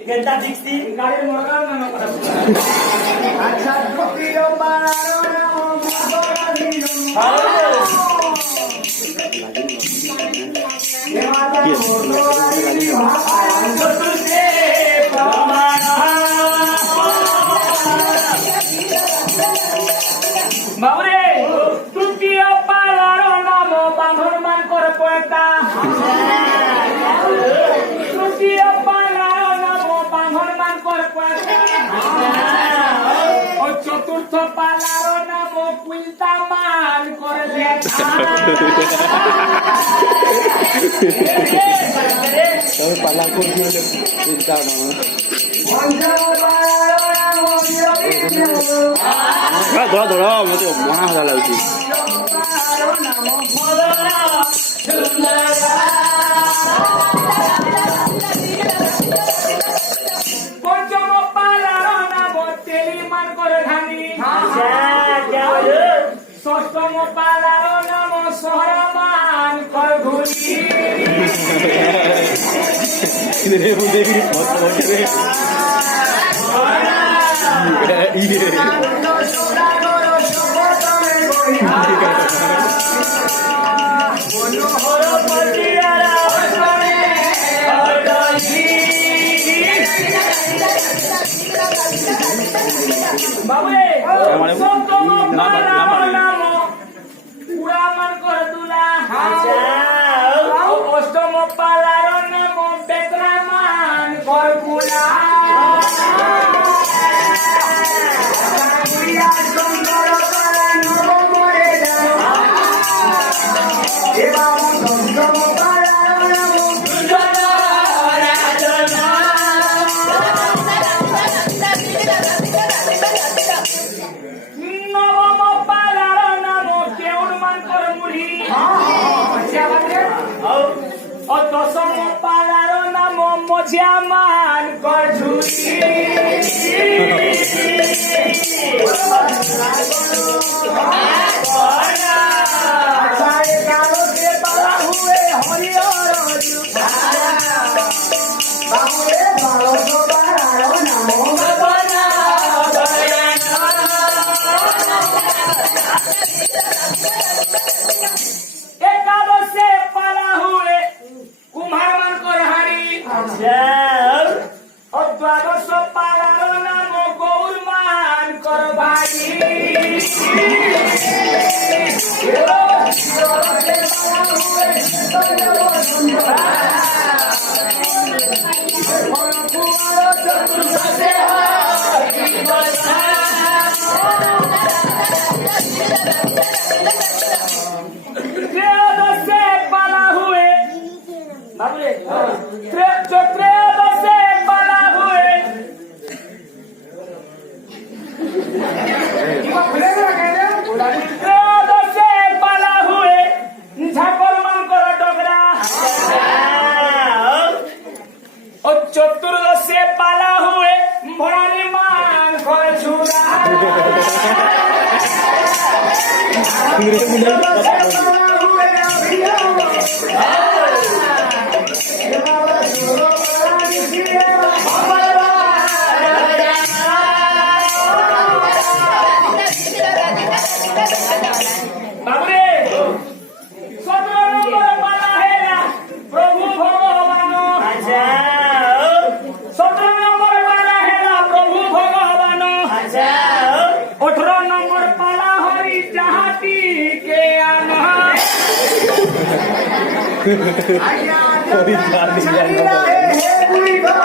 Kita diksi গাড়ি মরগার নাম করা আচ্ছা প্রিয় পাড়ার বাবুরে তৃতীয় পালার নাম বাঁধন মান করে পয়তা তৃতীয় পালার নাম বাঁধন মান করে পয়তা ও চতুর্থ পালার নাম কুইন্তা মান করে লেখা তবে পালা করছি চিন্তা ধরা ধরা মতো মহা হাজার লাগছে পঞ্চম পালার নাম তেলি মান করে ধানি ষষ্ঠম পালার নাম সহর মান করে ঘুরি বাবুরে সপ্তম পালার নাম উড়া মান করে তুলা অষ্টম পালার নাম বেতরা মান করে কুলা নবম পালার নাম কেউন মান করে মুড়ি ও দশম পালার নাম মজিয়া মান কর ঝুড়ি একাদশে পালা হুয়ে কুমার মান করে হাড়ি ও দ্বাদশ পালার নাম গৌর মান কর ভাই ত্রয়োদশে পালা হুয়ে বাবুরে ত্রয়োদশে পালা হুয়ে ত্রয়োদশে পালা হুয়ে ঝাকর মান করে ডগরা ও চতুর্দশে পালা হুয়ে ভরানি মান করে ঝুরা বাবুরে 17 নম্বর পালা হেলা প্রভু ভগবান 17 নম্বর পালা হেলা প্রভু ভগবান 18 নম্বর পালা হরি চাহাতি কে আনা कोई बात नहीं